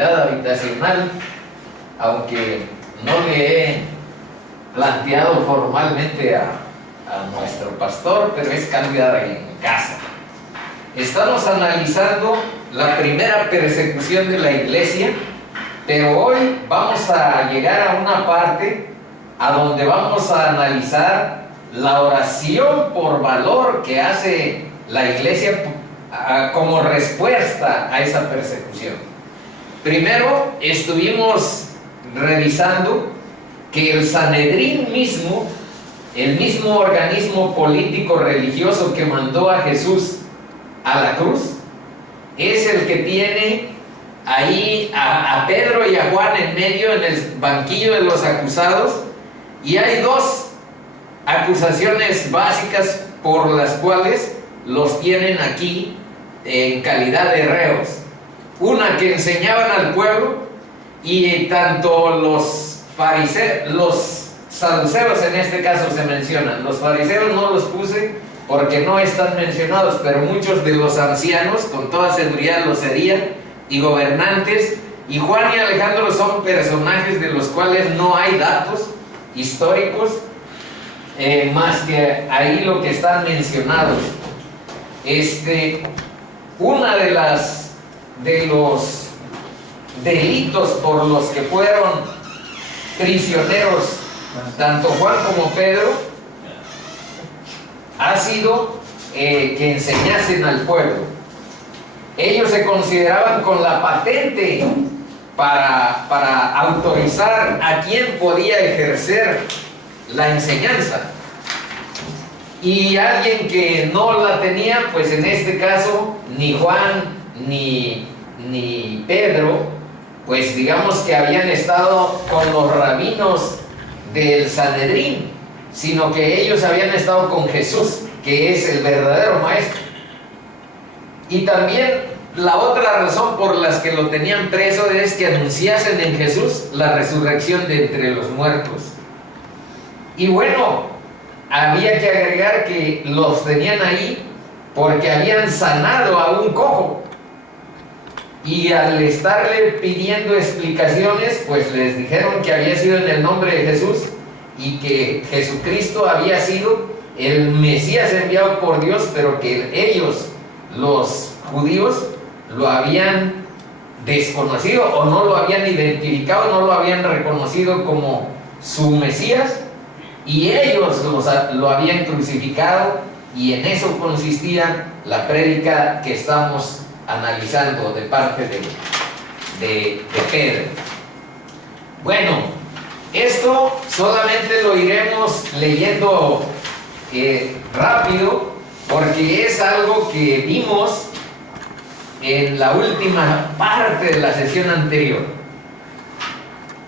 unidad habitacional, aunque no le he planteado formalmente a nuestro pastor, pero es cambiar en casa. Estamos analizando la primera persecución de la iglesia, pero hoy vamos a llegar a una parte a donde vamos a analizar la oración por valor que hace la iglesia como respuesta a esa persecución. Primero estuvimos revisando que el Sanedrín mismo, el mismo organismo político religioso que mandó a Jesús a la cruz, es el que tiene ahí a Pedro y a Juan en medio, en el banquillo de los acusados, y hay dos acusaciones básicas por las cuales los tienen aquí en calidad de reos. Una, que enseñaban al pueblo, y tanto los fariseos, los saduceos en este caso se mencionan. Los fariseos no los puse porque no están mencionados, pero muchos de los ancianos con toda seguridad lo serían, y gobernantes. Y Juan y Alejandro son personajes de los cuales no hay datos históricos, más que ahí lo que están mencionados. Una de los delitos por los que fueron prisioneros tanto Juan como Pedro ha sido que enseñasen al pueblo. Ellos se consideraban con la patente para autorizar a quién podía ejercer la enseñanza, y alguien que no la tenía, pues en este caso ni Juan ni Pedro, pues digamos que habían estado con los rabinos del Sanedrín, sino que ellos habían estado con Jesús, que es el verdadero maestro. Y también la otra razón por las que lo tenían preso es que anunciasen en Jesús la resurrección de entre los muertos. Y bueno, había que agregar que los tenían ahí porque habían sanado a un cojo, y al estarle pidiendo explicaciones, pues les dijeron que había sido en el nombre de Jesús y que Jesucristo había sido el Mesías enviado por Dios, pero que ellos, los judíos, lo habían desconocido o no lo habían identificado, no lo habían reconocido como su Mesías, y ellos lo habían crucificado, y en eso consistía la prédica que estamos analizando de parte de Pedro. Bueno, esto solamente lo iremos leyendo rápido, porque es algo que vimos en la última parte de la sesión anterior.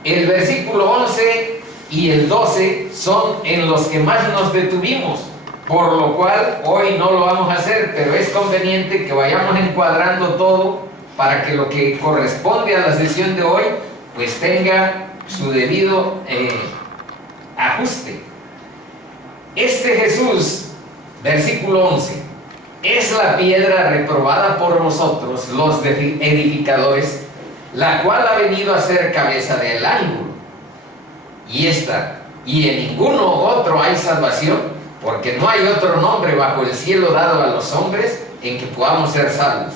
El versículo 11 y el 12 son en los que más nos detuvimos, por lo cual hoy no lo vamos a hacer, pero es conveniente que vayamos encuadrando todo para que lo que corresponde a la sesión de hoy pues tenga su debido ajuste. Este Jesús, versículo 11, es la piedra reprobada por vosotros, los edificadores, la cual ha venido a ser cabeza del ángulo. Y en ninguno otro hay salvación, porque no hay otro nombre bajo el cielo dado a los hombres en que podamos ser salvos.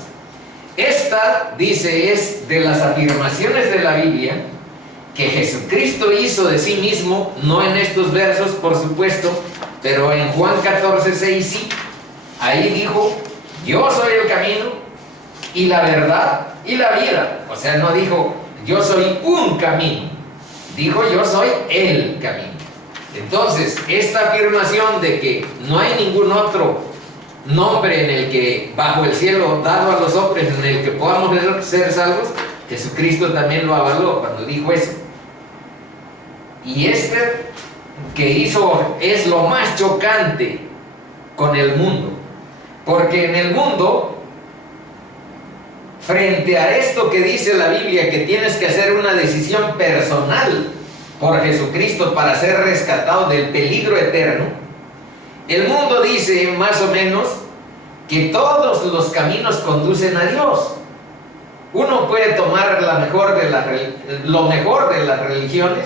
Esta, dice, es de las afirmaciones de la Biblia que Jesucristo hizo de sí mismo, no en estos versos, por supuesto, pero en Juan 14:6 sí. Ahí dijo: yo soy el camino y la verdad y la vida. O sea, no dijo yo soy un camino, dijo yo soy el camino. Entonces, esta afirmación de que no hay ningún otro nombre en el que, bajo el cielo dado a los hombres, en el que podamos ser salvos, Jesucristo también lo avaló cuando dijo eso. Y que hizo es lo más chocante con el mundo, porque en el mundo, frente a esto que dice la Biblia, que tienes que hacer una decisión personal por Jesucristo para ser rescatado del peligro eterno, el mundo dice más o menos que todos los caminos conducen a Dios. Uno puede tomar lo mejor de las religiones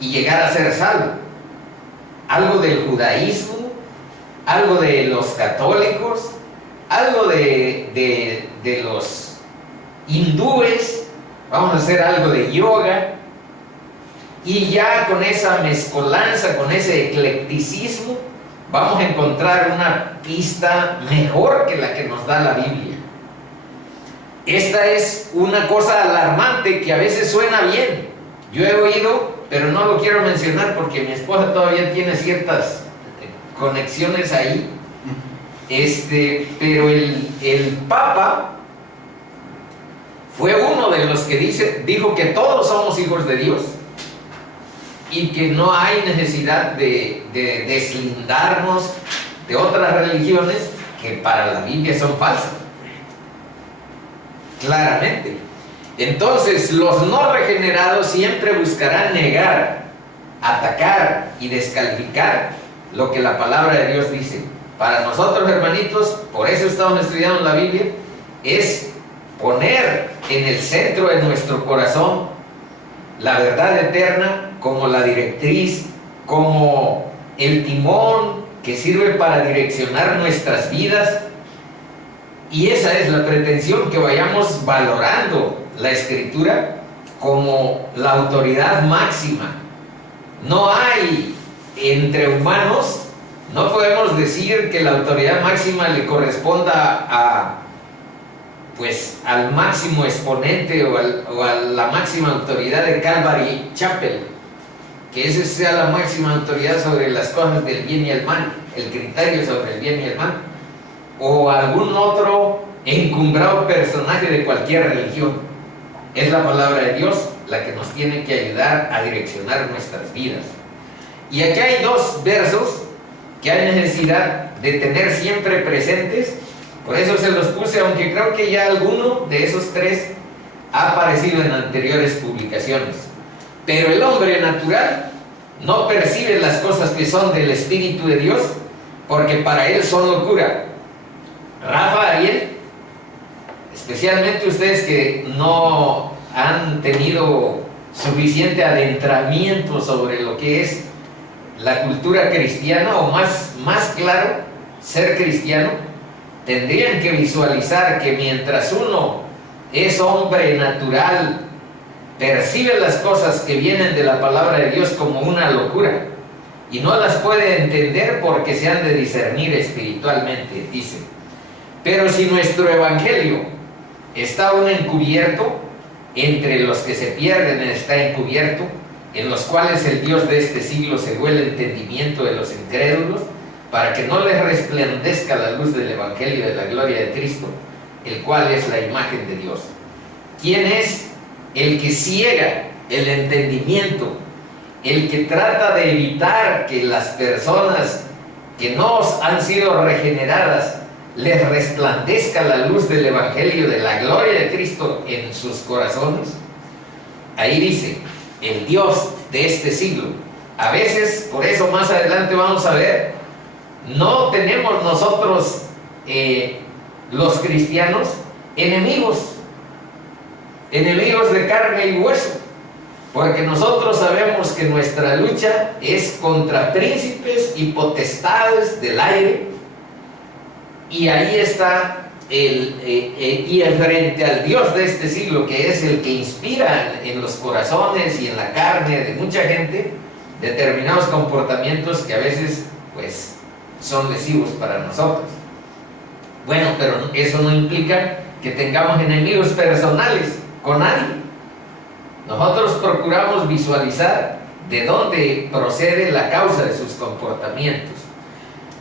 y llegar a ser salvo. Algo del judaísmo, algo de los católicos, algo de los hindúes, vamos a hacer algo de yoga, y ya con esa mezcolanza, con ese eclecticismo, vamos a encontrar una pista mejor que la que nos da la Biblia. Esta es una cosa alarmante que a veces suena bien. Yo he oído, pero no lo quiero mencionar porque mi esposa todavía tiene ciertas conexiones ahí. Pero el Papa fue uno de los que dijo que todos somos hijos de Dios y que no hay necesidad de deslindarnos de otras religiones que para la Biblia son falsas. Claramente. Entonces, los no regenerados siempre buscarán negar, atacar y descalificar lo que la palabra de Dios dice. Para nosotros, hermanitos, por eso estamos estudiando la Biblia, es poner en el centro de nuestro corazón la verdad eterna como la directriz, como el timón que sirve para direccionar nuestras vidas. Y esa es la pretensión, que vayamos valorando la Escritura como la autoridad máxima. No hay entre humanos, no podemos decir que la autoridad máxima le corresponda al máximo exponente o a la máxima autoridad de Calvary Chapel, que esa sea la máxima autoridad sobre las cosas del bien y el mal, el criterio sobre el bien y el mal, o algún otro encumbrado personaje de cualquier religión. Es la palabra de Dios la que nos tiene que ayudar a direccionar nuestras vidas. Y aquí hay dos versos que hay necesidad de tener siempre presentes. Por eso se los puse, aunque creo que ya alguno de esos tres ha aparecido en anteriores publicaciones. Pero el hombre natural no percibe las cosas que son del Espíritu de Dios, porque para él son locura. Rafa, Ariel, especialmente ustedes que no han tenido suficiente adentramiento sobre lo que es la cultura cristiana, o más claro, ser cristiano, tendrían que visualizar que mientras uno es hombre natural, percibe las cosas que vienen de la palabra de Dios como una locura y no las puede entender porque se han de discernir espiritualmente, dice. Pero si nuestro evangelio está aún encubierto, entre los que se pierden está encubierto, en los cuales el Dios de este siglo cegó el entendimiento de los incrédulos, para que no les resplandezca la luz del evangelio de la gloria de Cristo, el cual es la imagen de Dios. ¿Quién es el que ciega el entendimiento? El que trata de evitar que las personas que no han sido regeneradas les resplandezca la luz del evangelio de la gloria de Cristo en sus corazones. Ahí dice, el Dios de este siglo. A veces, por eso más adelante vamos a ver, no tenemos nosotros, los cristianos, enemigos de carne y hueso, porque nosotros sabemos que nuestra lucha es contra príncipes y potestades del aire, y ahí está y frente al Dios de este siglo, que es el que inspira en los corazones y en la carne de mucha gente determinados comportamientos que a veces pues son lesivos para nosotros. Bueno, pero eso no implica que tengamos enemigos personales con nadie. Nosotros procuramos visualizar de dónde procede la causa de sus comportamientos.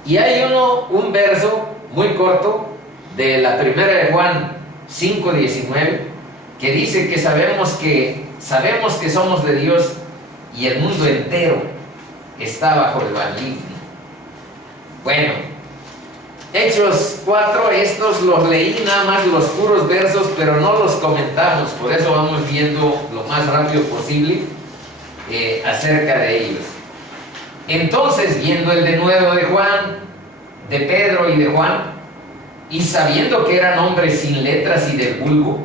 Y hay un verso muy corto de la primera de Juan 5:19 que dice que sabemos que somos de Dios y el mundo entero está bajo el maligno. Bueno, Hechos 4, estos los leí nada más los puros versos, pero no los comentamos, por eso vamos viendo lo más rápido posible acerca de ellos. Entonces, viendo el denuedo de Juan, de Pedro y de Juan, y sabiendo que eran hombres sin letras y del vulgo,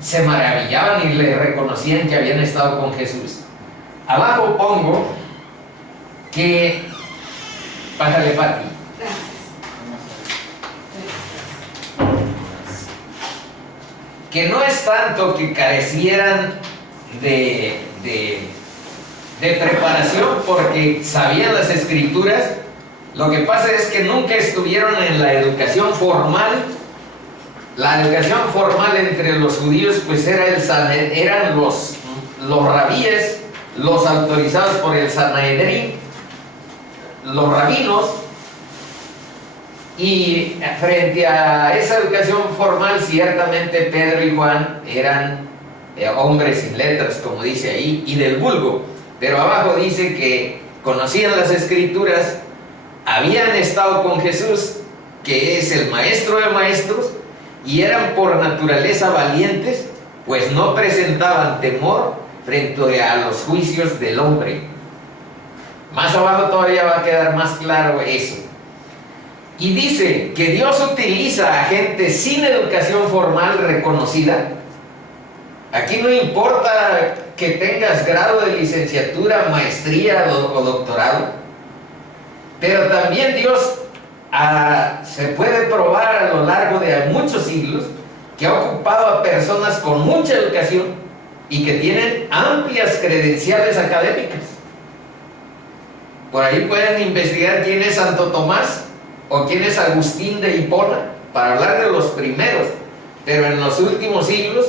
se maravillaban y le reconocían que habían estado con Jesús. Abajo pongo que, bájale, Pati, que no es tanto que carecieran de preparación porque sabían las escrituras. Lo que pasa es que nunca estuvieron en la educación formal. La educación formal entre los judíos pues eran los rabíes, los autorizados por el Sanedrín, los rabinos. Y frente a esa educación formal, ciertamente Pedro y Juan eran hombres sin letras, como dice ahí, y del vulgo. Pero abajo dice que conocían las escrituras, habían estado con Jesús, que es el maestro de maestros, y eran por naturaleza valientes, pues no presentaban temor frente a los juicios del hombre. Más abajo todavía va a quedar más claro eso. Y dice que Dios utiliza a gente sin educación formal reconocida. Aquí no importa que tengas grado de licenciatura, maestría o doctorado, pero también Dios se puede probar a lo largo de muchos siglos que ha ocupado a personas con mucha educación y que tienen amplias credenciales académicas. Por ahí pueden investigar quién es Santo Tomás o quién es Agustín de Hipona, para hablar de los primeros. Pero en los últimos siglos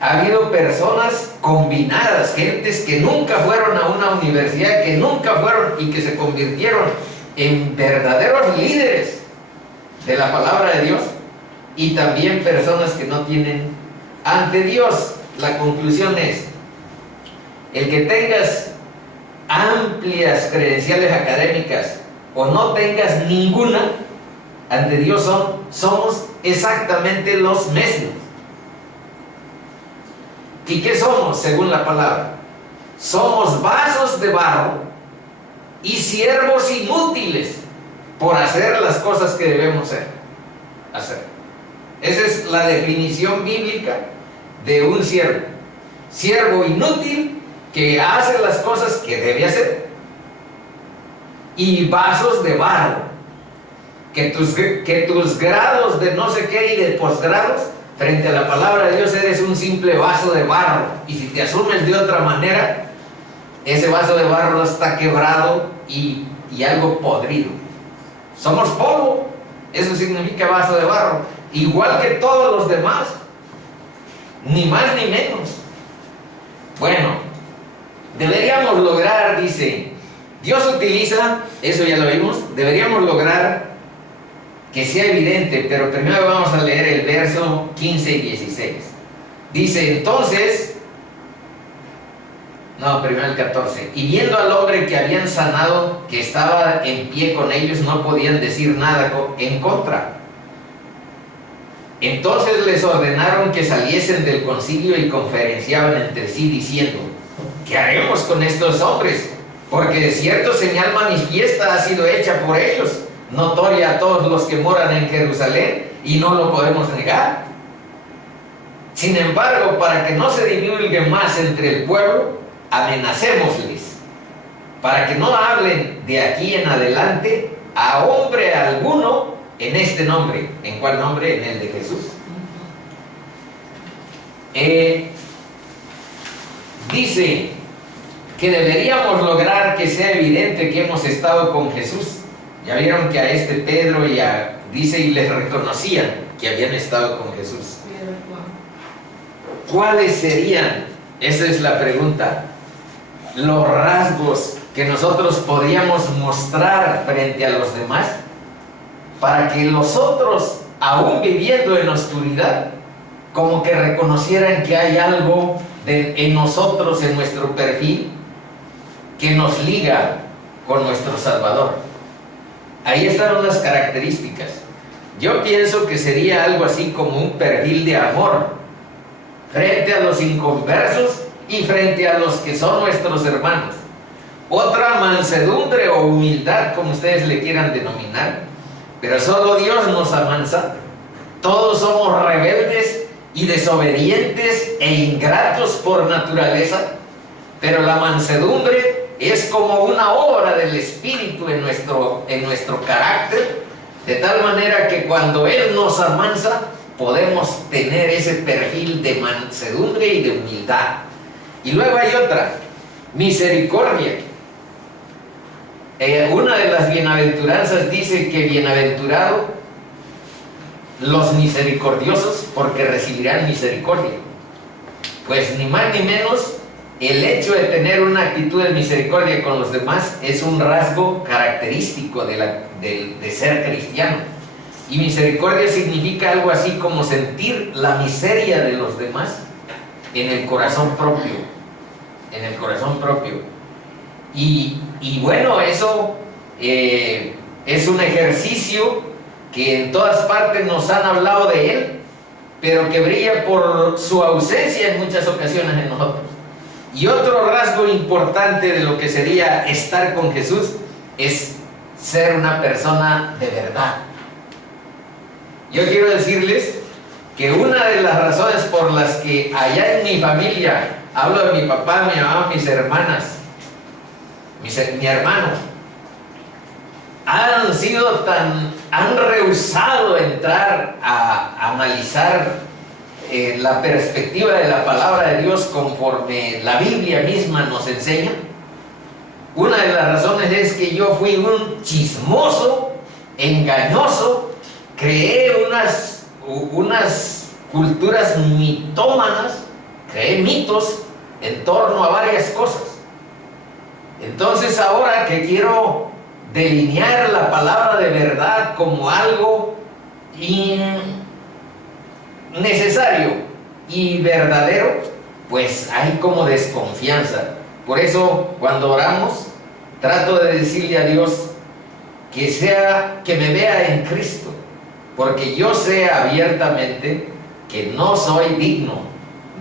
ha habido personas combinadas, gentes que nunca fueron a una universidad, que nunca fueron y que se convirtieron en verdaderos líderes de la palabra de Dios, y también personas que no tienen ante Dios. La conclusión es: el que tengas amplias credenciales académicas o no tengas ninguna, ante Dios somos exactamente los mismos. ¿Y qué somos según la palabra? Somos vasos de barro y siervos inútiles por hacer las cosas que debemos hacer. Esa es la definición bíblica de un siervo. Siervo inútil que hace las cosas que debe hacer. Y vasos de barro, que tus grados de no sé qué y de posgrados, frente a la palabra de Dios eres un simple vaso de barro. Y si te asumes de otra manera, ese vaso de barro está quebrado y algo podrido. Somos polvo, eso significa vaso de barro, igual que todos los demás, ni más ni menos. Bueno, deberíamos lograr, dice, Dios utiliza, eso ya lo vimos, deberíamos lograr que sea evidente, pero primero vamos a leer el verso 15 y 16. Dice, entonces, primero el 14. Y viendo al hombre que habían sanado, que estaba en pie con ellos, no podían decir nada en contra. Entonces les ordenaron que saliesen del concilio y conferenciaban entre sí diciendo, ¿qué haremos con estos hombres? Porque de cierto señal manifiesta ha sido hecha por ellos, notoria a todos los que moran en Jerusalén, y no lo podemos negar. Sin embargo, para que no se divulgue más entre el pueblo, amenacémosles, para que no hablen de aquí en adelante a hombre alguno en este nombre. ¿En cuál nombre? En el de Jesús. Dice que deberíamos lograr que sea evidente que hemos estado con Jesús. Ya vieron que a este Pedro dice, y les reconocían que habían estado con Jesús. ¿Cuáles serían, esa es la pregunta, los rasgos que nosotros podríamos mostrar frente a los demás para que los otros, aún viviendo en oscuridad, como que reconocieran que hay algo en nosotros, en nuestro perfil, que nos liga con nuestro Salvador? Ahí están unas características. Yo pienso que sería algo así como un perfil de amor frente a los inconversos y frente a los que son nuestros hermanos. Otra, mansedumbre o humildad, como ustedes le quieran denominar, pero solo Dios nos amansa. Todos somos rebeldes y desobedientes e ingratos por naturaleza, pero la mansedumbre es como una obra del Espíritu en nuestro carácter, de tal manera que cuando Él nos amansa, podemos tener ese perfil de mansedumbre y de humildad. Y luego hay otra, misericordia. Una de las bienaventuranzas dice que bienaventurado los misericordiosos, porque recibirán misericordia. Pues ni más ni menos, el hecho de tener una actitud de misericordia con los demás es un rasgo característico de ser cristiano. Y misericordia significa algo así como sentir la miseria de los demás en el corazón propio. En el corazón propio. Y bueno, eso es un ejercicio que en todas partes nos han hablado de él, pero que brilla por su ausencia en muchas ocasiones en nosotros. Y otro rasgo importante de lo que sería estar con Jesús es ser una persona de verdad. Yo quiero decirles que una de las razones por las que allá en mi familia, hablo de mi papá, mi mamá, mis hermanas, mi hermano, han rehusado entrar a analizar la perspectiva de la palabra de Dios conforme la Biblia misma nos enseña. Una de las razones es que yo fui un chismoso, engañoso, creé unas culturas mitómanas, creé mitos en torno a varias cosas. Entonces ahora que quiero delinear la palabra de verdad como algo necesario y verdadero, pues hay como desconfianza. Por eso cuando oramos trato de decirle a Dios que me vea en Cristo, porque yo sé abiertamente que no soy digno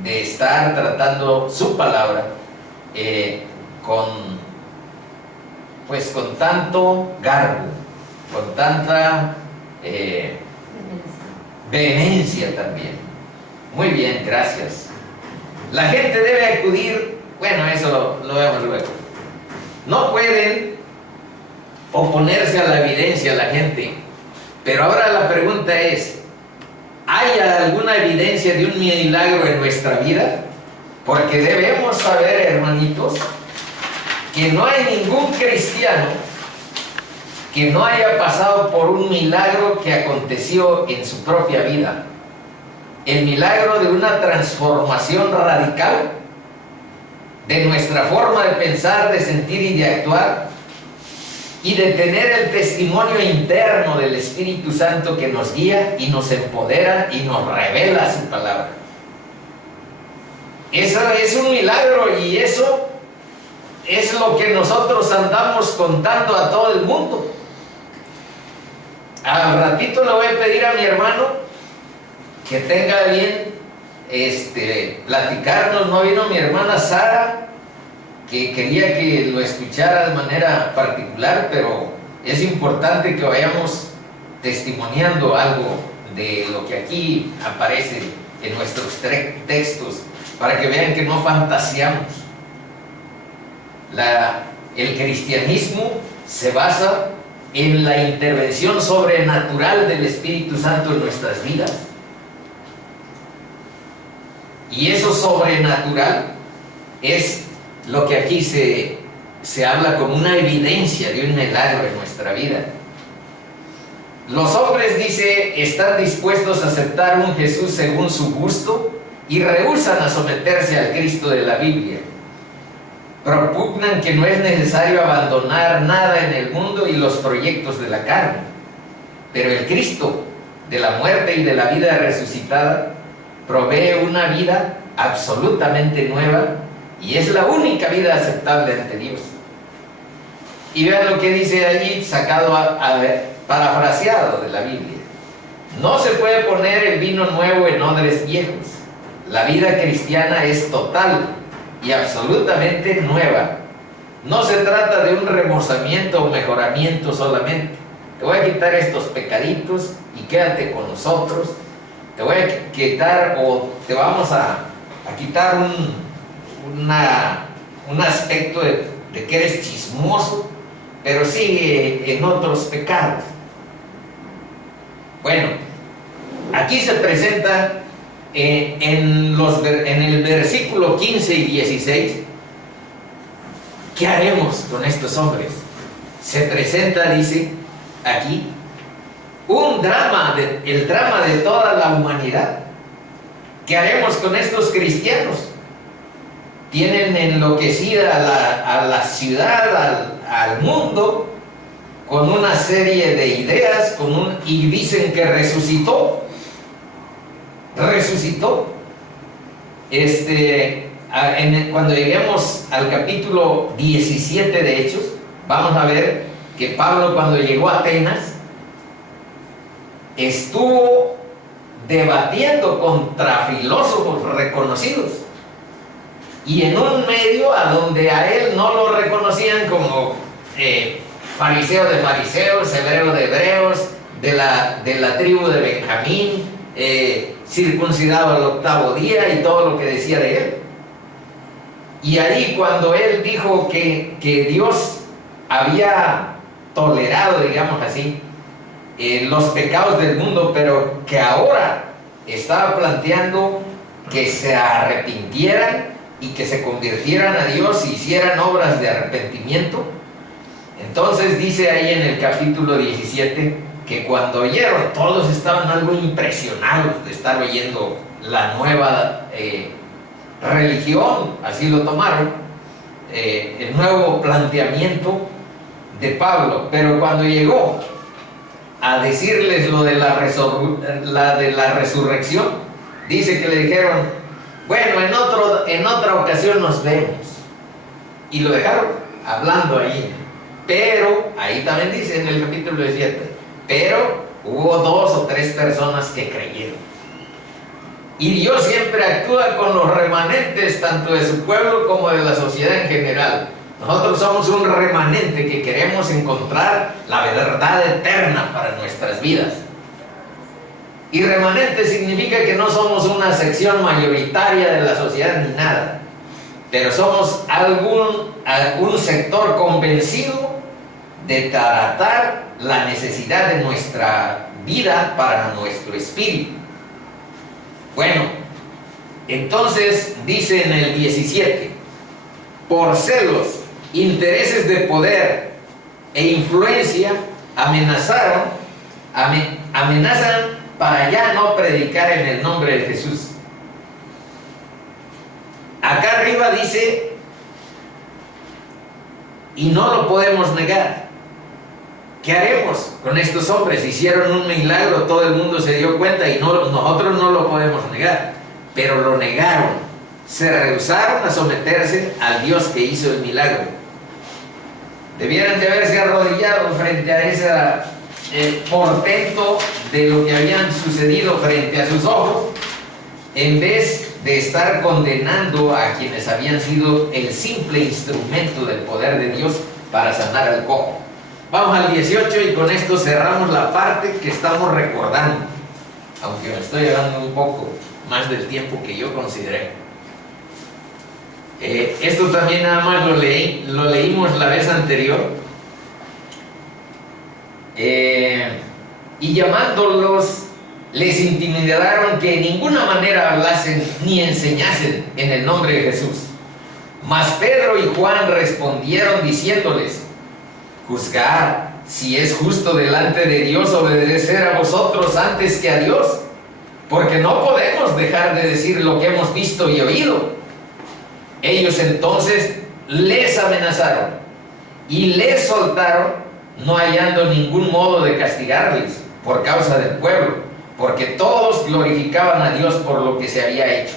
de estar tratando su palabra con tanto garbo, con tanta vehemencia también. Muy bien, gracias. La gente debe acudir, bueno, eso lo vemos luego. No pueden oponerse a la evidencia la gente, pero ahora la pregunta es, ¿hay alguna evidencia de un milagro en nuestra vida? Porque debemos saber, hermanitos, que no hay ningún cristiano que no haya pasado por un milagro que aconteció en su propia vida. El milagro de una transformación radical de nuestra forma de pensar, de sentir y de actuar, y de tener el testimonio interno del Espíritu Santo que nos guía y nos empodera y nos revela su palabra. Eso es un milagro, y eso es lo que nosotros andamos contando a todo el mundo. Al ratito le voy a pedir a mi hermano que tenga bien platicarnos. No vino mi hermana Sara, que quería que lo escuchara de manera particular, pero es importante que vayamos testimoniando algo de lo que aquí aparece en nuestros textos, para que vean que no fantaseamos. El cristianismo se basa en la intervención sobrenatural del Espíritu Santo en nuestras vidas. Y eso sobrenatural es lo que aquí se habla como una evidencia de un milagro en nuestra vida. Los hombres, dice, están dispuestos a aceptar un Jesús según su gusto y rehúsan a someterse al Cristo de la Biblia. Propugnan que no es necesario abandonar nada en el mundo y los proyectos de la carne. Pero el Cristo de la muerte y de la vida resucitada provee una vida absolutamente nueva, y es la única vida aceptable ante Dios. Y vean lo que dice allí, sacado parafraseado de la Biblia. No se puede poner el vino nuevo en odres viejos. La vida cristiana es total y absolutamente nueva. No se trata de un remozamiento o mejoramiento solamente. Te voy a quitar estos pecaditos y quédate con nosotros, te voy a quitar, o te vamos a quitar un aspecto de que eres chismoso, pero sigue en otros pecados. Bueno, aquí se presenta en el versículo 15 y 16, ¿qué haremos con estos hombres? Se presenta, dice aquí, el drama de toda la humanidad. ¿Qué haremos con estos cristianos? Tienen enloquecida a la ciudad, al mundo, con una serie de ideas, y dicen que resucitó. Cuando lleguemos al capítulo 17 de Hechos, vamos a ver que Pablo, cuando llegó a Atenas, estuvo debatiendo contra filósofos reconocidos, y en un medio a donde a él no lo reconocían como fariseo de fariseos, hebreo de hebreos, de la tribu de Benjamín, circuncidado al 8º día, y todo lo que decía de él. Y ahí, cuando él dijo que Dios había tolerado, digamos así, los pecados del mundo, pero que ahora estaba planteando que se arrepintieran y que se convirtieran a Dios y hicieran obras de arrepentimiento, entonces dice ahí en el capítulo 17 que cuando oyeron, todos estaban algo impresionados de estar oyendo la nueva religión, así lo tomaron, el nuevo planteamiento de Pablo. Pero cuando llegó a decirles lo de la resurrección, dice que le dijeron, bueno, en otra ocasión nos vemos, y lo dejaron hablando ahí. Pero ahí también dice en el capítulo 17, pero hubo 2 o 3 personas que creyeron. Y Dios siempre actúa con los remanentes, tanto de su pueblo como de la sociedad en general. Nosotros somos un remanente que queremos encontrar la verdad eterna para nuestras vidas. Y remanente significa que no somos una sección mayoritaria de la sociedad ni nada, pero somos algún sector convencido de tratar la necesidad de nuestra vida para nuestro espíritu. Bueno, entonces dice en el 17, por celos, intereses de poder e influencia, amenazan para ya no predicar en el nombre de Jesús. Acá arriba dice, y no lo podemos negar. ¿Qué haremos con estos hombres? Hicieron un milagro, todo el mundo se dio cuenta, y nosotros no lo podemos negar. Pero lo negaron, se rehusaron a someterse al Dios que hizo el milagro. Debieran de haberse arrodillado frente a ese portento de lo que habían sucedido frente a sus ojos, en vez de estar condenando a quienes habían sido el simple instrumento del poder de Dios para sanar al cojo. Vamos al 18 y con esto cerramos la parte que estamos recordando, aunque me estoy llevando un poco más del tiempo que yo consideré. Esto también nada más lo leímos la vez anterior. Y llamándolos, les intimidaron que en ninguna manera hablasen ni enseñasen en el nombre de Jesús. Mas Pedro y Juan respondieron diciéndoles, juzgad si es justo delante de Dios obedecer a vosotros antes que a Dios, porque no podemos dejar de decir lo que hemos visto y oído. Ellos entonces les amenazaron y les soltaron, no hallando ningún modo de castigarles por causa del pueblo, porque todos glorificaban a Dios por lo que se había hecho,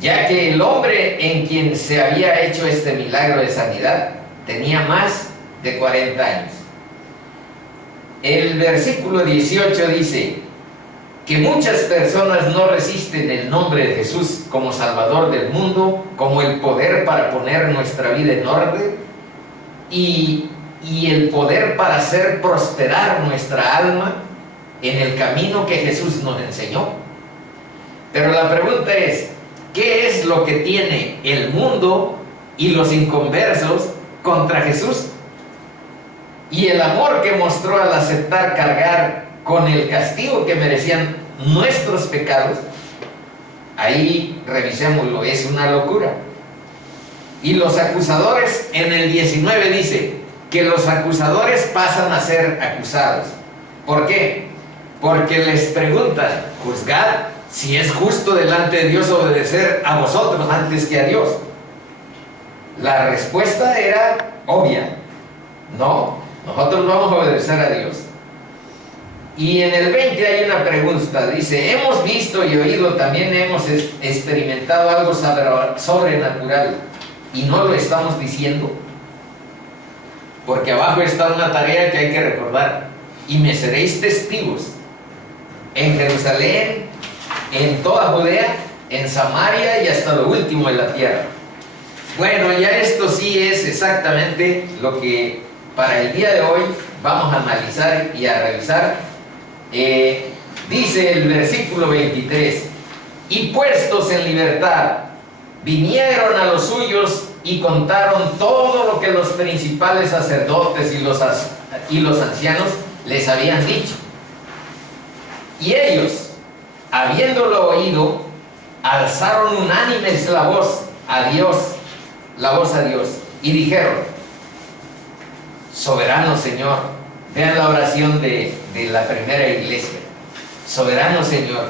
ya que el hombre en quien se había hecho este milagro de sanidad tenía más de 40 años. El versículo 18 dice que muchas personas no resisten el nombre de Jesús como Salvador del mundo, como el poder para poner nuestra vida en orden y el poder para hacer prosperar nuestra alma, en el camino que Jesús nos enseñó. Pero la pregunta es, ¿qué es lo que tiene el mundo y los inconversos contra Jesús? Y el amor que mostró al aceptar cargar con el castigo que merecían nuestros pecados, ahí revisémoslo, es una locura. Y los acusadores, en el 19 dice que los acusadores pasan a ser acusados. ¿Por qué? Porque les preguntan, juzgad si es justo delante de Dios obedecer a vosotros antes que a Dios. La respuesta era obvia: no, nosotros vamos a obedecer a Dios. Y en el 20 hay una pregunta, dice: hemos visto y oído, también hemos experimentado algo sobrenatural, y no lo estamos diciendo. Porque abajo está una tarea que hay que recordar: y me seréis testigos en Jerusalén, en toda Judea, en Samaria y hasta lo último de la tierra. Bueno, ya esto sí es exactamente lo que para el día de hoy vamos a analizar y a revisar. Dice el versículo 23: y puestos en libertad, vinieron a los suyos y contaron todo lo que los principales sacerdotes y los ancianos les habían dicho. Y ellos, habiéndolo oído, alzaron unánimes la voz a Dios, y dijeron: soberano Señor. Vean la oración de la primera iglesia: soberano Señor,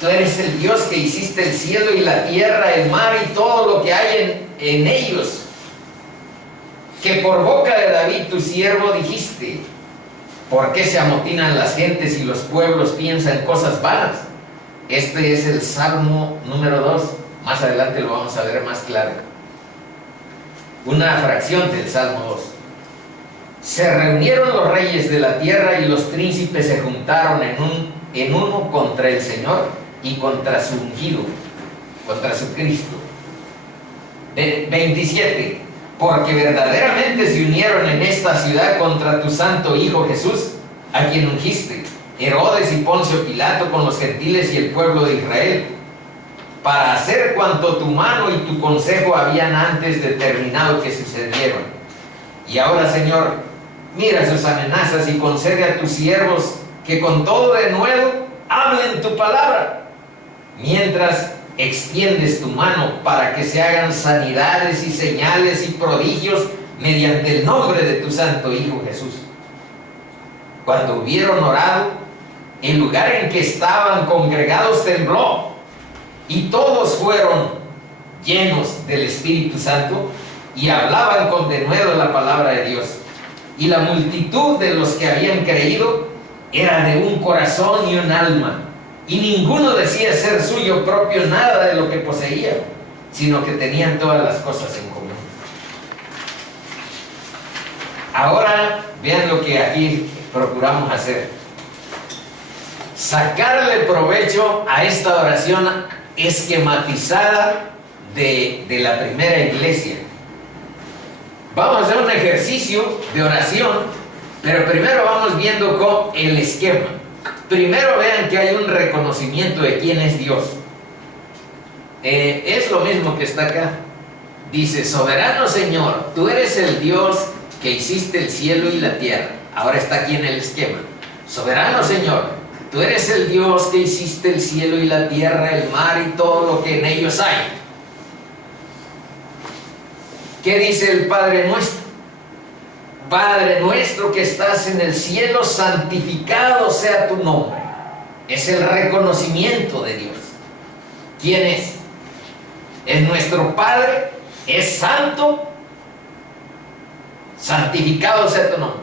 tú eres el Dios que hiciste el cielo y la tierra, el mar y todo lo que hay en ellos, que por boca de David tu siervo dijiste: ¿por qué se amotinan las gentes y los pueblos piensan cosas vanas? Este es el Salmo número 2. Más adelante lo vamos a ver más claro. Una fracción del Salmo 2. Se reunieron los reyes de la tierra y los príncipes se juntaron en uno contra el Señor y contra su ungido, contra su Cristo. 27. Porque verdaderamente se unieron en esta ciudad contra tu santo Hijo Jesús, a quien ungiste, Herodes y Poncio Pilato, con los gentiles y el pueblo de Israel, para hacer cuanto tu mano y tu consejo habían antes determinado que sucedieron. Y ahora, Señor, mira sus amenazas y concede a tus siervos que con todo de nuevo hablen tu palabra, mientras extiendes tu mano para que se hagan sanidades y señales y prodigios mediante el nombre de tu santo Hijo Jesús. Cuando hubieron orado, el lugar en que estaban congregados tembló, y todos fueron llenos del Espíritu Santo y hablaban con denuedo la palabra de Dios. Y la multitud de los que habían creído era de un corazón y un alma, y ninguno decía ser suyo propio nada de lo que poseía, sino que tenían todas las cosas en común. Ahora vean lo que aquí procuramos hacer: sacarle provecho a esta oración esquematizada de la primera iglesia. Vamos a hacer un ejercicio de oración, pero primero vamos viendo con el esquema. Primero vean que hay un reconocimiento de quién es Dios. Es lo mismo que está acá. Dice: soberano Señor, tú eres el Dios que hiciste el cielo y la tierra. Ahora está aquí en el esquema: soberano Señor, tú eres el Dios que hiciste el cielo y la tierra, el mar y todo lo que en ellos hay. ¿Qué dice el Padre nuestro? Padre nuestro que estás en el cielo, santificado sea tu nombre. Es el reconocimiento de Dios. ¿Quién es? Es nuestro Padre, es santo, santificado sea tu nombre.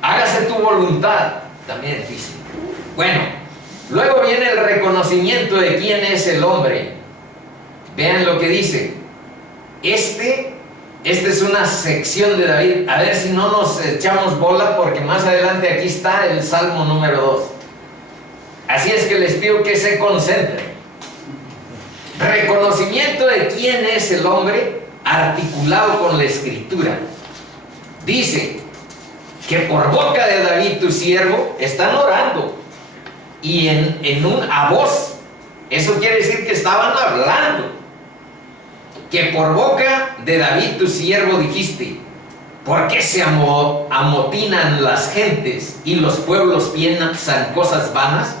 Hágase tu voluntad, también dice. Bueno, luego viene el reconocimiento de quién es el hombre. Vean lo que dice. Esta es una sección de David. A ver si no nos echamos bola, porque más adelante aquí está el Salmo número 2. Así es que les pido que se concentren. Reconocimiento de quién es el hombre, articulado con la Escritura. Dice: que por boca de David tu siervo están orando y a voz. Eso quiere decir que estaban hablando. Que por boca de David tu siervo dijiste: ¿por qué se amotinan las gentes y los pueblos piensan cosas vanas?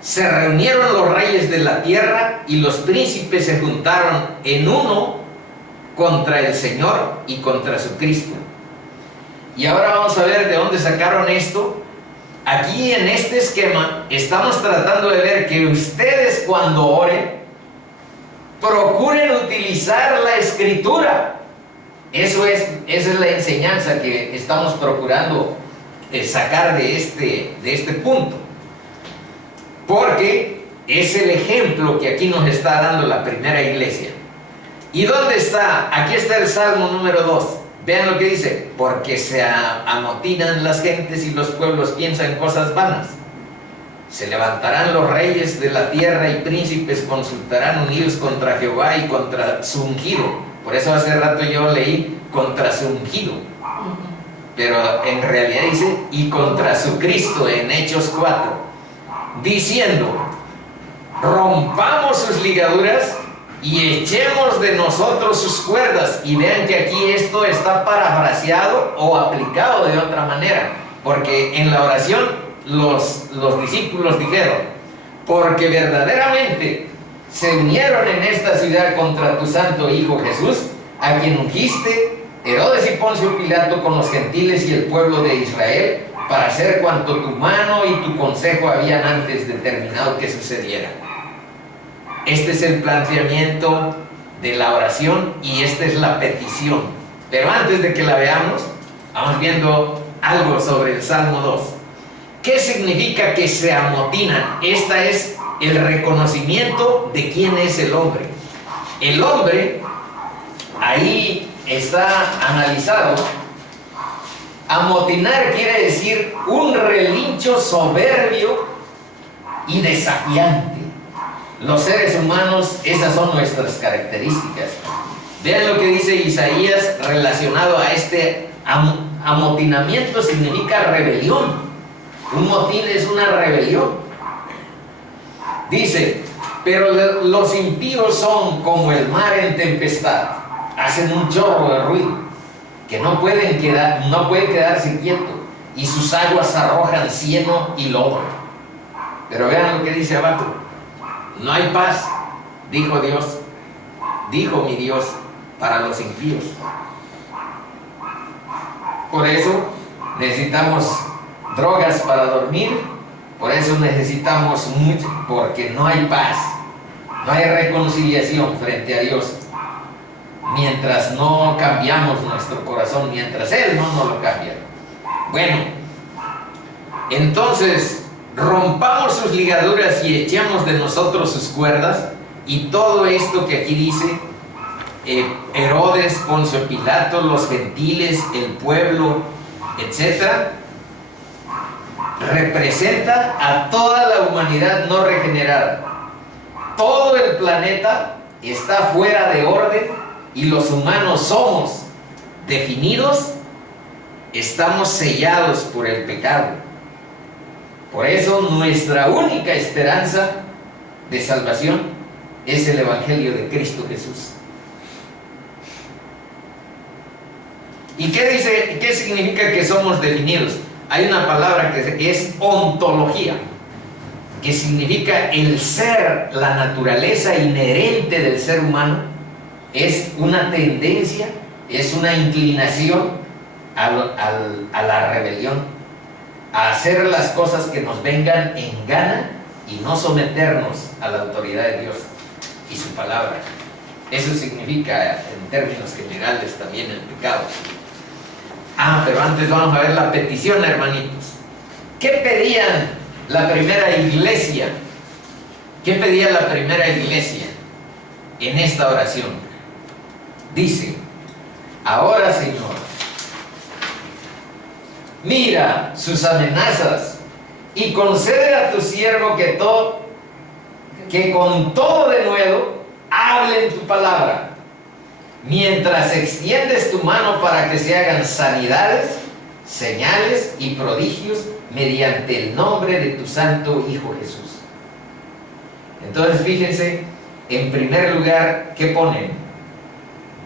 Se reunieron los reyes de la tierra y los príncipes se juntaron en uno contra el Señor y contra su Cristo. Y ahora vamos a ver de dónde sacaron esto. Aquí en este esquema estamos tratando de ver que ustedes, cuando oren, procuren utilizar la escritura. Esa es la enseñanza que estamos procurando sacar de este punto, porque es el ejemplo que aquí nos está dando la primera iglesia. ¿Y dónde está? Aquí está el Salmo número 2. Vean lo que dice: porque se amotinan las gentes y los pueblos piensan cosas vanas. Se levantarán los reyes de la tierra y príncipes consultarán unidos contra Jehová y contra su ungido. Por eso hace rato yo leí contra su ungido, pero en realidad dice y contra su Cristo en Hechos 4, diciendo: rompamos sus ligaduras y echemos de nosotros sus cuerdas. Y vean que aquí esto está parafraseado o aplicado de otra manera, porque en la oración los discípulos dijeron: porque verdaderamente se unieron en esta ciudad contra tu santo Hijo Jesús, a quien ungiste, Herodes y Poncio Pilato, con los gentiles y el pueblo de Israel, para hacer cuanto tu mano y tu consejo habían antes determinado que sucediera. Este es el planteamiento de la oración y esta es la petición. Pero antes de que la veamos, vamos viendo algo sobre el Salmo 2. ¿Qué significa que se amotinan? Esta es el reconocimiento de quién es el hombre. El hombre, ahí está analizado. Amotinar quiere decir un relincho soberbio y desafiante. Los seres humanos, esas son nuestras características. Vean lo que dice Isaías relacionado a este amotinamiento. Significa rebelión. Un motín es una rebelión. Dice: pero los impíos son como el mar en tempestad, hacen un chorro de ruido que no puede quedarse quieto, y sus aguas arrojan cieno y lodo. Pero vean lo que dice abajo: no hay paz, dijo Dios, dijo mi Dios, para los impíos. Por eso necesitamos drogas para dormir, por eso necesitamos mucho, porque no hay paz, no hay reconciliación frente a Dios mientras no cambiamos nuestro corazón, mientras Él no nos lo cambia. Bueno, entonces rompamos sus ligaduras y echemos de nosotros sus cuerdas. Y todo esto que aquí dice, Herodes, Poncio Pilato, los gentiles, el pueblo, etc., representa a toda la humanidad no regenerada. Todo el planeta está fuera de orden y los humanos somos definidos, estamos sellados por el pecado. Por eso nuestra única esperanza de salvación es el Evangelio de Cristo Jesús. ¿Y qué dice? ¿Qué significa que somos definidos? Hay una palabra que es ontología, que significa el ser, la naturaleza inherente del ser humano. Es una tendencia, es una inclinación a la rebelión, a hacer las cosas que nos vengan en gana y no someternos a la autoridad de Dios y su palabra. Eso significa en términos generales también el pecado. Pero antes vamos a ver la petición, hermanitos. ¿Qué pedían la primera iglesia? ¿Qué pedía la primera iglesia en esta oración? Dice: ahora, Señor, mira sus amenazas y concede a tu siervo que con todo denuedo hable en tu palabra. Mientras extiendes tu mano para que se hagan sanidades, señales y prodigios mediante el nombre de tu santo Hijo Jesús. Entonces fíjense, en primer lugar, ¿qué ponen?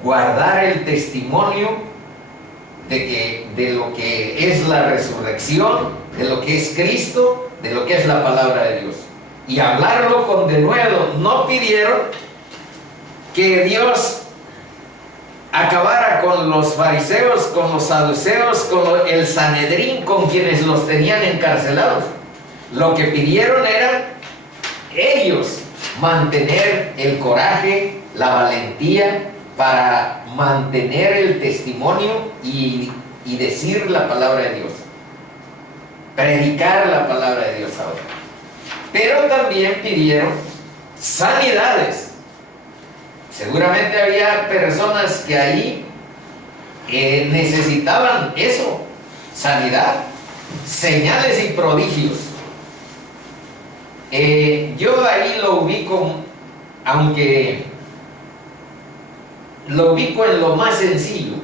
Guardar el testimonio de lo que es la resurrección, de lo que es Cristo, de lo que es la palabra de Dios. Y hablarlo con denuedo. No pidieron que Dios acabara con los fariseos, con los saduceos, con el Sanedrín, con quienes los tenían encarcelados. Lo que pidieron era ellos mantener el coraje, la valentía para mantener el testimonio y decir la palabra de Dios, predicar la palabra de Dios ahora. Pero también pidieron sanidades. Seguramente había personas que ahí necesitaban eso, sanidad, señales y prodigios. Yo ahí lo ubico, aunque lo ubico en lo más sencillo.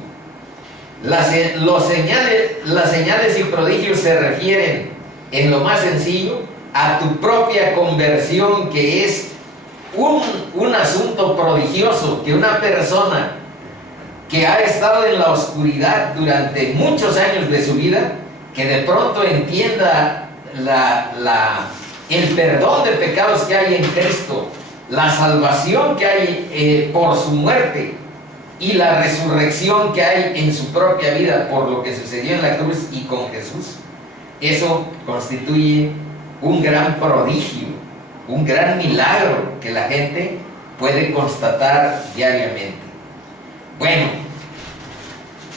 Las señales y prodigios se refieren en lo más sencillo a tu propia conversión, que es un asunto prodigioso, que una persona que ha estado en la oscuridad durante muchos años de su vida, que de pronto entienda el perdón de pecados que hay en Cristo, la salvación que hay por su muerte y la resurrección que hay en su propia vida por lo que sucedió en la cruz y con Jesús. Eso constituye un gran prodigio, un gran milagro que la gente puede constatar diariamente. Bueno,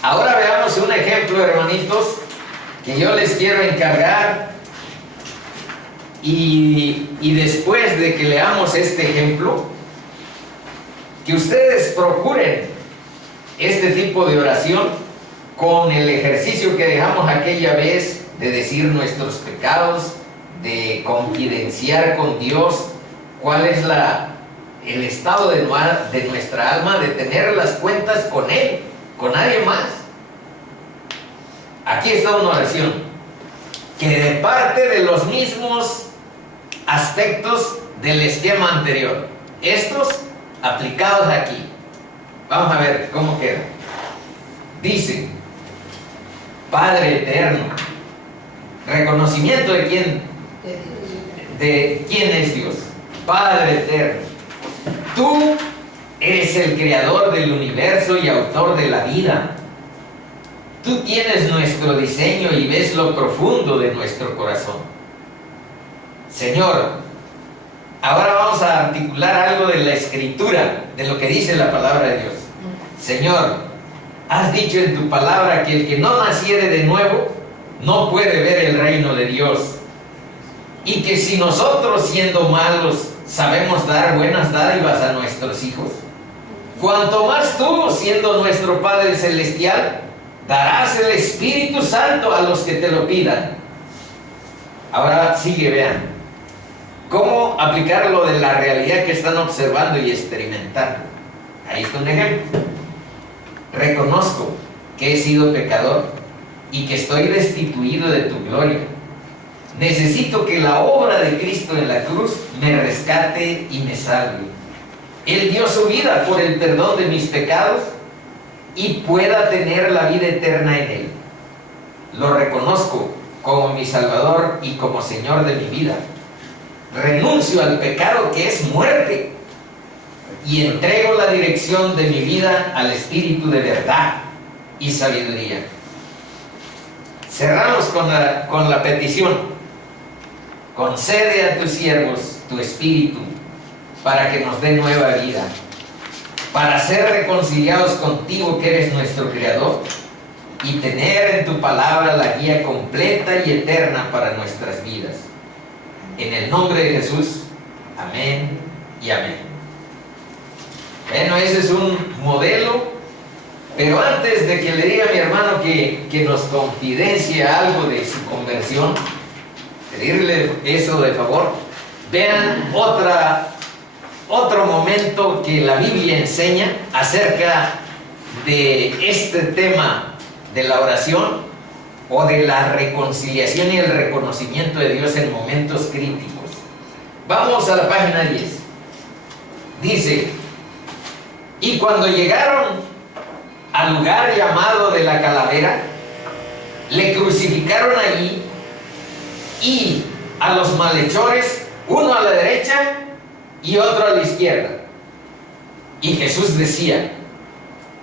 ahora veamos un ejemplo, hermanitos, que yo les quiero encargar, y después de que leamos este ejemplo, que ustedes procuren este tipo de oración con el ejercicio que dejamos aquella vez de decir nuestros pecados, de confidenciar con Dios cuál es el estado de nuestra alma, de tener las cuentas con Él, con nadie más. Aquí está una oración que de parte de los mismos aspectos del esquema anterior, estos aplicados aquí. Vamos a ver cómo queda. Dice: Padre eterno, reconocimiento de quién es Dios. Padre eterno, tú eres el creador del universo y autor de la vida. Tú tienes nuestro diseño y ves lo profundo de nuestro corazón. Señor, ahora vamos a articular algo de la Escritura, de lo que dice la palabra de Dios. Señor, has dicho en tu palabra que el que no naciere de nuevo no puede ver el reino de Dios. Y que si nosotros, siendo malos, sabemos dar buenas dádivas a nuestros hijos, cuanto más tú, siendo nuestro Padre Celestial, darás el Espíritu Santo a los que te lo pidan. Ahora sigue, vean cómo aplicarlo de la realidad que están observando y experimentando. Ahí está un ejemplo. Reconozco que he sido pecador y que estoy destituido de tu gloria. Necesito que la obra de Cristo en la cruz me rescate y me salve. Él dio su vida por el perdón de mis pecados y pueda tener la vida eterna en Él. Lo reconozco como mi Salvador y como Señor de mi vida. Renuncio al pecado que es muerte y entrego la dirección de mi vida al Espíritu de verdad y sabiduría. Cerramos con la petición: concede a tus siervos tu Espíritu para que nos dé nueva vida, para ser reconciliados contigo, que eres nuestro Creador, y tener en tu palabra la guía completa y eterna para nuestras vidas. En el nombre de Jesús, amén y amén. Bueno, ese es un modelo, pero antes de que le diga a mi hermano que nos confidencie algo de su conversión, pedirle eso de favor, vean otro momento que la Biblia enseña acerca de este tema de la oración, o de la reconciliación y el reconocimiento de Dios en momentos críticos. Vamos a la página 10. Dice: y cuando llegaron al lugar llamado de la calavera, le crucificaron allí, y a los malhechores, uno a la derecha y otro a la izquierda. Y Jesús decía: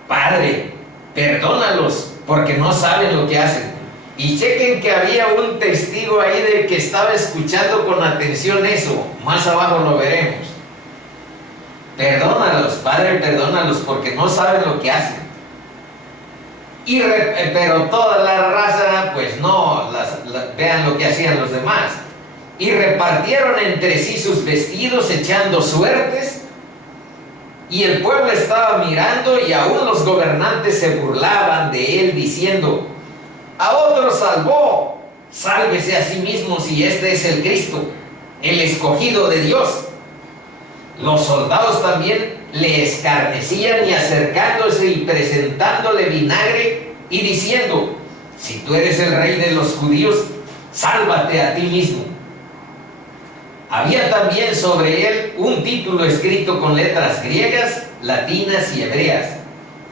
Padre, perdónalos, porque no saben lo que hacen. Y chequen que había un testigo ahí del que estaba escuchando con atención eso. Más abajo lo veremos. Perdónalos, Padre, perdónalos, porque no saben lo que hacen. Pero toda la raza, pues no, vean lo que hacían los demás. Y repartieron entre sí sus vestidos, echando suertes. Y el pueblo estaba mirando, y aún los gobernantes se burlaban de él, diciendo: a otro salvó, sálvese a sí mismo si este es el Cristo, el escogido de Dios. Los soldados también le escarnecían, y acercándose y presentándole vinagre y diciendo: si tú eres el rey de los judíos, sálvate a ti mismo. Había también sobre él un título escrito con letras griegas, latinas y hebreas: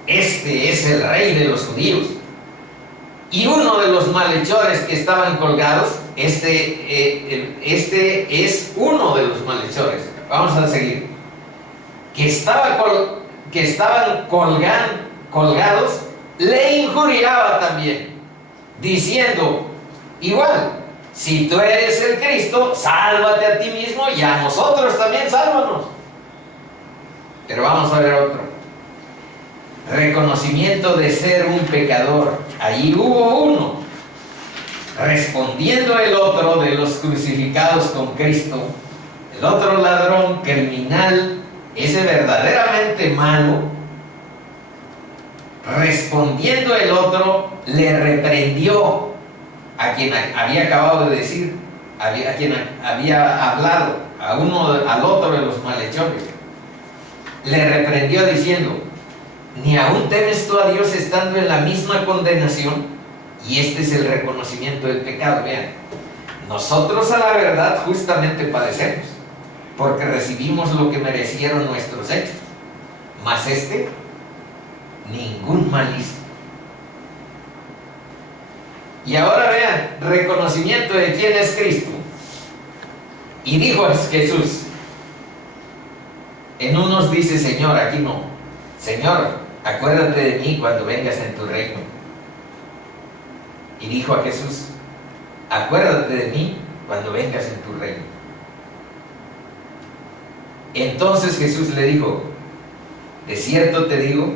este es el rey de los judíos. Y uno de los malhechores que estaban colgados, este es uno de los malhechores, vamos a seguir, que estaban colgados, le injuriaba también, diciendo igual: si tú eres el Cristo, sálvate a ti mismo, y a nosotros también sálvanos. Pero vamos a ver otro. Reconocimiento de ser un pecador. Allí hubo uno. Respondiendo el otro de los crucificados con Cristo, el otro ladrón, criminal, ese verdaderamente malo, respondiendo el otro, le reprendió a quien había acabado de decir, a quien había hablado, al otro de los malhechores. Le reprendió diciendo: ¿ni aún temes tú a Dios estando en la misma condenación? Y este es el reconocimiento del pecado. Vean, nosotros a la verdad justamente padecemos, porque recibimos lo que merecieron nuestros hechos, mas este, ningún mal hizo. Y ahora vean, reconocimiento de quién es Cristo. Y dijo Jesús, en unos dice Señor, aquí no: Señor, acuérdate de mí cuando vengas en tu reino. Y dijo a Jesús: acuérdate de mí cuando vengas en tu reino. Entonces Jesús le dijo: de cierto te digo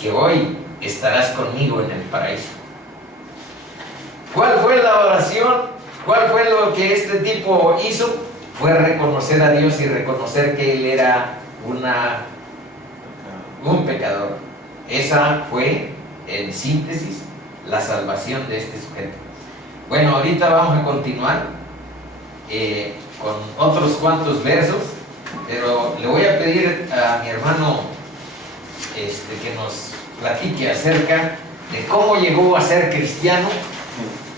que hoy estarás conmigo en el paraíso. ¿Cuál fue la oración? ¿Cuál fue lo que este tipo hizo? Fue reconocer a Dios y reconocer que él era un pecador. Esa fue, en síntesis, la salvación de este sujeto. Bueno, ahorita vamos a continuar con otros cuantos versos, pero le voy a pedir a mi hermano que nos platique acerca de cómo llegó a ser cristiano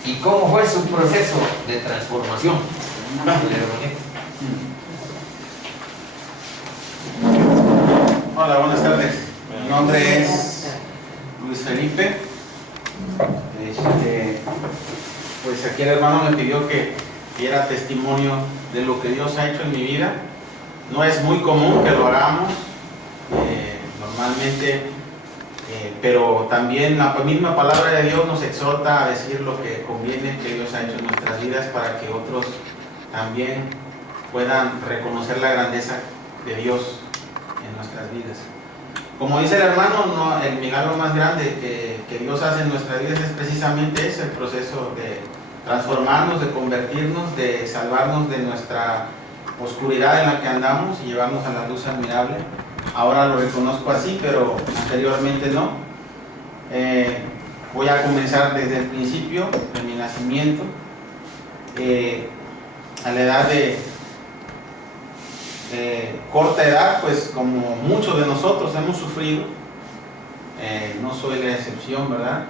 y cómo fue su proceso de transformación. Hola, buenas tardes. Mi nombre es Luis Felipe. Pues aquí el hermano me pidió que diera testimonio de lo que Dios ha hecho en mi vida. No es muy común que lo hagamos normalmente, pero también la misma palabra de Dios nos exhorta a decir lo que conviene que Dios ha hecho en nuestras vidas, para que otros también puedan reconocer la grandeza de Dios en nuestras vidas. Como dice el hermano, el milagro más grande que Dios hace en nuestras vidas es precisamente ese, el proceso de transformarnos, de convertirnos, de salvarnos de nuestra oscuridad en la que andamos y llevarnos a la luz admirable. Ahora lo reconozco así, pero anteriormente no. Voy a comenzar desde el principio de mi nacimiento. A la edad de corta edad, pues como muchos de nosotros hemos sufrido, no soy la excepción, ¿verdad?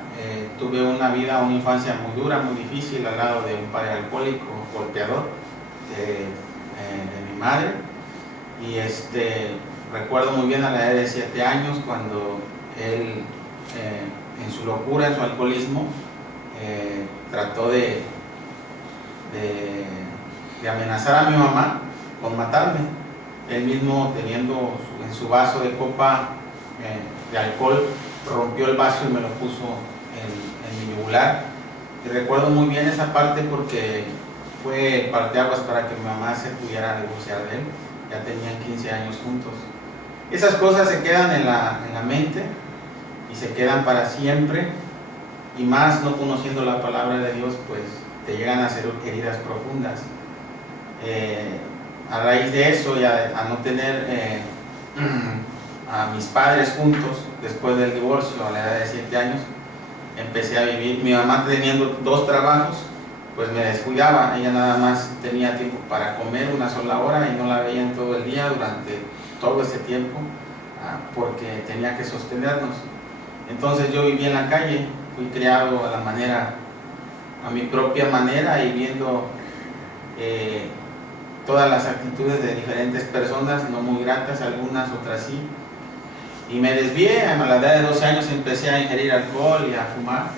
Tuve una infancia muy dura, muy difícil al lado de un padre alcohólico, golpeador de mi madre. Y recuerdo muy bien a la edad de 7 años cuando él, en su locura, en su alcoholismo, trató de amenazar a mi mamá con matarme. Él mismo, teniendo en su vaso de copa de alcohol, rompió el vaso y me lo puso en mi yugular. Y recuerdo muy bien esa parte porque fue el parteaguas para que mi mamá se pudiera divorciar de él. Ya tenían 15 años juntos. Esas cosas se quedan en la mente y se quedan para siempre, y más no conociendo la palabra de Dios, pues te llegan a hacer heridas profundas. A raíz de eso y a no tener a mis padres juntos después del divorcio a la edad de 7 años, empecé a vivir. Mi mamá, teniendo 2 trabajos, pues me descuidaba. Ella nada más tenía tiempo para comer una sola hora y no la veía en todo el día durante todo ese tiempo, porque tenía que sostenernos. Entonces yo viví en la calle, fui criado a mi propia manera, y viendo todas las actitudes de diferentes personas, no muy gratas, algunas, otras sí. Y me desvié. A la edad de 12 años empecé a ingerir alcohol y a fumar.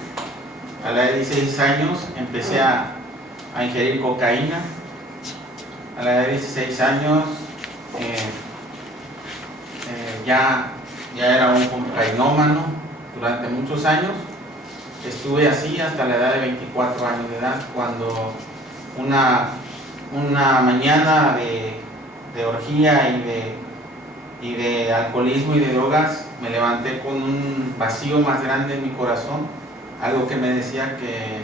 A la edad de 16 años empecé a ingerir cocaína. A la edad de 16 años ya era un cocainómano. Durante muchos años estuve así hasta la edad de 24 años de edad, cuando una mañana de orgía y de alcoholismo y de drogas, me levanté con un vacío más grande en mi corazón, algo que me decía que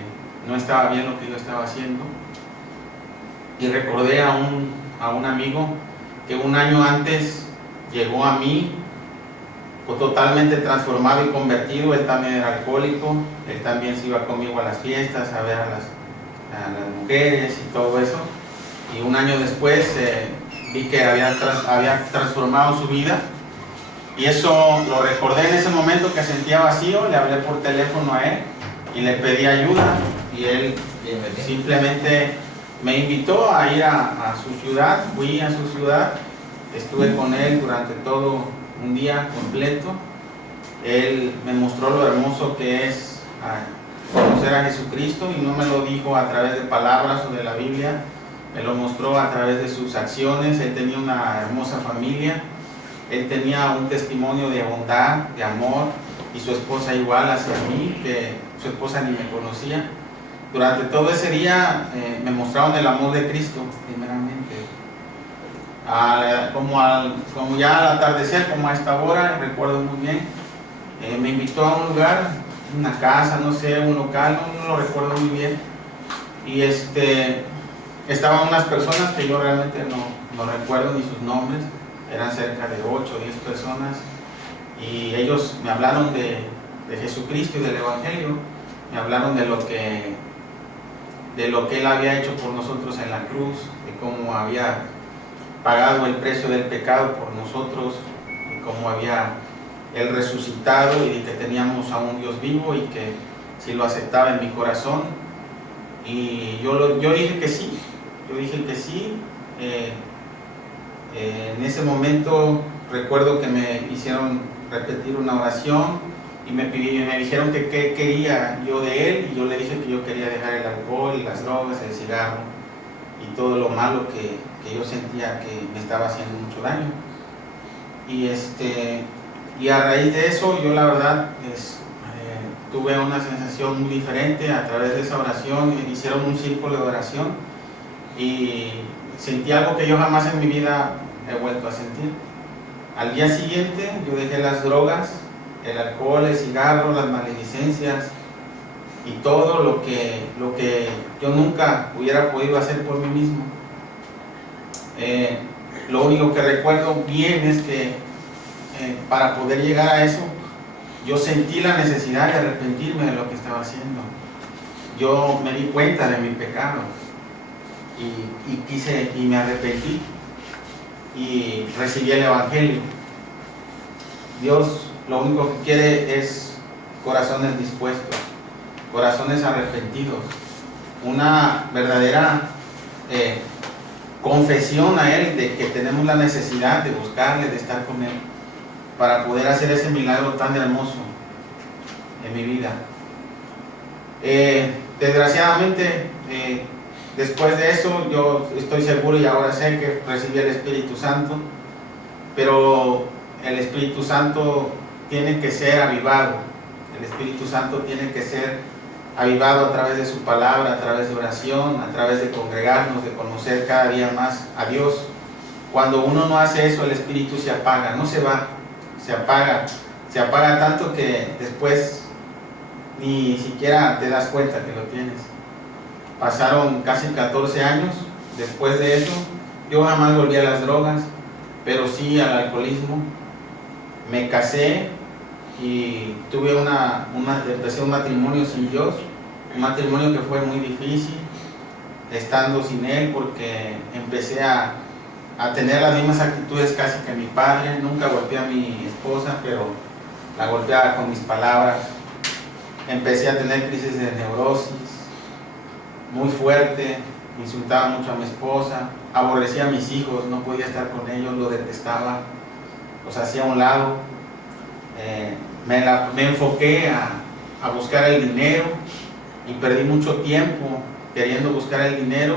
no estaba bien lo que yo estaba haciendo. Y recordé a un amigo que un año antes llegó a mí totalmente transformado y convertido. Él también era alcohólico, él también se iba conmigo a las fiestas, a ver a las mujeres y todo eso. Y un año después vi que había transformado su vida, y eso lo recordé en ese momento que sentía vacío. Le hablé por teléfono a él y le pedí ayuda, y él simplemente me invitó a ir a su ciudad. Fui a su ciudad, estuve con él durante todo un día completo. Él me mostró lo hermoso que es conocer a Jesucristo, y no me lo dijo a través de palabras o de la Biblia, me lo mostró a través de sus acciones. Él tenía una hermosa familia, él tenía un testimonio de bondad, de amor, y su esposa igual hacia mí, que su esposa ni me conocía. Durante todo ese día me mostraron el amor de Cristo, primeramente. Como ya al atardecer, como a esta hora, recuerdo muy bien, me invitó a un lugar, una casa, no sé, un local, no lo recuerdo muy bien, y estaban unas personas que yo realmente no recuerdo ni sus nombres. Eran cerca de 8 o 10 personas, y ellos me hablaron de Jesucristo y del Evangelio. Me hablaron de lo que Él había hecho por nosotros en la cruz, de cómo había pagado el precio del pecado por nosotros, de cómo había Él resucitado, y de que teníamos a un Dios vivo, y que si lo aceptaba en mi corazón. Y yo dije que sí. En ese momento recuerdo que me hicieron repetir una oración, y me dijeron que qué quería yo de Él, y yo le dije que yo quería dejar el alcohol, las drogas, el cigarro y todo lo malo que yo sentía que me estaba haciendo mucho daño. Y a raíz de eso, yo la verdad tuve una sensación muy diferente. A través de esa oración hicieron un círculo de oración, y sentí algo que yo jamás en mi vida he vuelto a sentir. Al día siguiente yo dejé las drogas, el alcohol, el cigarro, las maledicencias y todo lo que yo nunca hubiera podido hacer por mí mismo. Lo único que recuerdo bien es que para poder llegar a eso, yo sentí la necesidad de arrepentirme de lo que estaba haciendo. Yo me di cuenta de mi pecado, y me arrepentí y recibí el Evangelio. Dios lo único que quiere es corazones dispuestos, corazones arrepentidos, una verdadera confesión a Él de que tenemos la necesidad de buscarle, de estar con Él, para poder hacer ese milagro tan hermoso en mi vida. Desgraciadamente, después de eso, yo estoy seguro y ahora sé que recibí el Espíritu Santo, pero el Espíritu Santo tiene que ser avivado. El Espíritu Santo tiene que ser avivado a través de su palabra, a través de oración, a través de congregarnos, de conocer cada día más a Dios. Cuando uno no hace eso, el Espíritu se apaga, no se va, se apaga tanto que después ni siquiera te das cuenta que lo tienes. Pasaron casi 14 años después de eso. Yo jamás volví a las drogas, pero sí al alcoholismo. Me casé y tuve empecé un matrimonio sin Dios, un matrimonio que fue muy difícil, estando sin Él, porque empecé a tener las mismas actitudes casi que mi padre. Nunca golpeé a mi esposa, pero la golpeaba con mis palabras. Empecé a tener crisis de neurosis muy fuerte, insultaba mucho a mi esposa, aborrecía a mis hijos, no podía estar con ellos, los detestaba, los hacía a un lado. Me enfoqué a buscar el dinero y perdí mucho tiempo queriendo buscar el dinero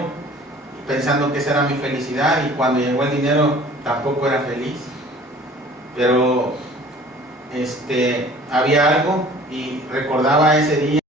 y pensando que esa era mi felicidad, y cuando llegó el dinero tampoco era feliz. Pero había algo, y recordaba ese día